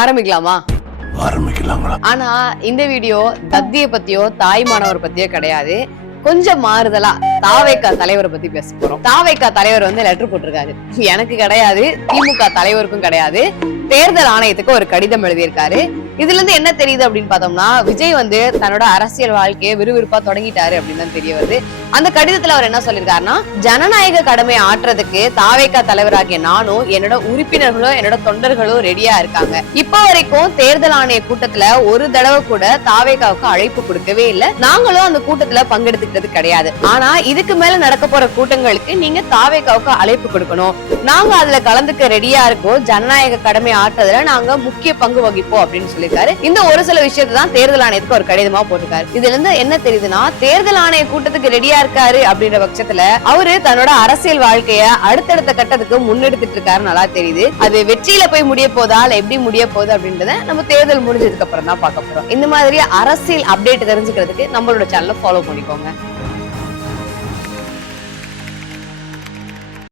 ஆரம்பிக்கலாமா? ஆரம்பிக்கலாங்களா? ஆனா இந்த வீடியோ தத்திய பத்தியோ தாய் மாணவர் பத்தியோ கிடையாது. கொஞ்சம் மாறுதலா தாவேகா தலைவரை பத்தி பேச போறோம். தாவேகா தலைவர் லெட்டர் போட்டிருக்காரு. எனக்கு கிடையாது, திமுக தலைவருக்கும் கிடையாது. தேர்தல் ஆணையத்துக்கு ஒரு கடிதம் எழுதியிருக்காரு. இதுல இருந்து என்ன தெரியுது அப்படின்னு பார்த்தோம்னா, விஜய் தன்னோட அரசியல் வாழ்க்கையை விறுவிறுப்பா தொடங்கிட்டாரு அப்படின்னு தான் தெரிய வருது. அந்த கடிதத்துல அவர் என்ன சொல்லியிருக்காருன்னா, ஜனநாயக கடமை ஆற்றுறதுக்கு தாவேகா தலைவராகிய நானும் என்னோட உறுப்பினர்களும் என்னோட தொண்டர்களும் ரெடியா இருக்காங்க. இப்ப வரைக்கும் தேர்தல் ஆணைய கூட்டத்துல ஒரு தடவை கூட தாவேகாவுக்கு அழைப்பு கொடுக்கவே இல்லை. நாங்களும் அந்த கூட்டத்துல பங்கெடுத்துக்கிறது கிடையாது. ஆனா இதுக்கு மேல நடக்க போற கூட்டங்களுக்கு நீங்க தாவேகாவுக்கு அழைப்பு கொடுக்கணும். நாங்க அதுல கலந்துக்க ரெடியா இருக்கோம். ஜனநாயக கடமை ஆற்றுறதுல நாங்க முக்கிய பங்கு வகிப்போம் அப்படின்னு சொல்லியிருக்காரு. இந்த ஒரு சில விஷயத்தை தான் தேர்தல் ஆணையத்துக்கு ஒரு கடிதமா போட்டிருக்காரு. இதுல இருந்து என்ன தெரியுதுன்னா, தேர்தல் ஆணைய கூட்டத்துக்கு ரெடியா இருக்காரு அப்படின்ற பட்சத்துல அவரு தன்னோட அரசியல் வாழ்க்கைய அடுத்தடுத்த கட்டத்துக்கு முன்னெடுத்துட்டு இருக்காரு. நல்லா தெரியுது. அது வெற்றியில போய் முடிய போதா இல்ல எப்படி முடிய போகுது அப்படின்றத நம்ம தேர்தல் முடிஞ்சதுக்கு அப்புறம் தான் பார்க்க போறோம். இந்த மாதிரி அரசியல் அப்டேட் தெரிஞ்சுக்கிறதுக்கு நம்மளோட சேனலை ஃபாலோ பண்ணிக்கோங்க.